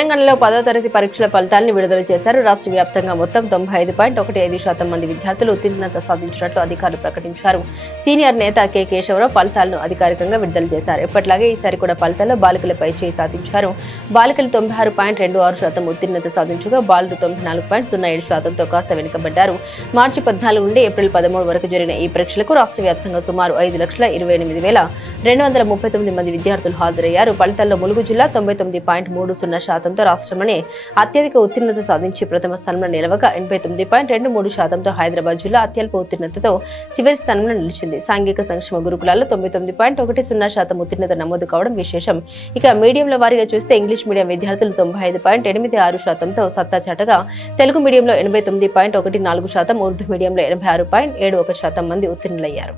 తెలంగాణలో 10వ తరగతి పరీక్షల ఫలితాలను విడుదల చేశారు. రాష్ట్ర వ్యాప్తంగా మొత్తం 95.15% మంది విద్యార్థులు ఉత్తీర్ణత సాధించినట్లు అధికారులు ప్రకటించారు. సీనియర్ నేత కె కేశవరావు ఫలితాలను అధికారికంగా విడుదల చేశారు. ఎప్పటిలాగే ఈసారి కూడా ఫలితాల్లో బాలికలపై చేయి సాధించారు. బాలికలు 96.26% ఉత్తీర్ణత సాధించగా బాలురు 94.07%తో కాస్త వెనుకబడ్డారు. మార్చి 14 నుండి ఏప్రిల్ 13 వరకు జరిగిన ఈ పరీక్షలకు రాష్ట్ర వ్యాప్తంగా సుమారు 5,28,239 మంది విద్యార్థులు హాజరయ్యారు. ఫలితాల్లో ములుగు జిల్లా 99.30%తో రాష్ట్రంలోనే అత్యధిక ఉత్తీర్ణత సాధించి ప్రథమ స్థానంలో నిలవగా 89.23%తో హైదరాబాద్ జిల్లా అత్యల్ప ఉత్తీర్ణతతో చివరి స్థానంలో నిలిచింది. సాంఘిక సంక్షేమ గురుకులాల్లో 99.10% ఉత్తీర్ణత నమోదు కావడం విశేషం. ఇక మీడియంల వారీగా చూస్తే ఇంగ్లీష్ మీడియం విద్యార్థులు 95.86%తో సత్తా చాటగా తెలుగు మీడియంలో 89.14%, ఉర్దూ మీడియంలో 86.71% మంది ఉత్తీర్ణులయ్యారు.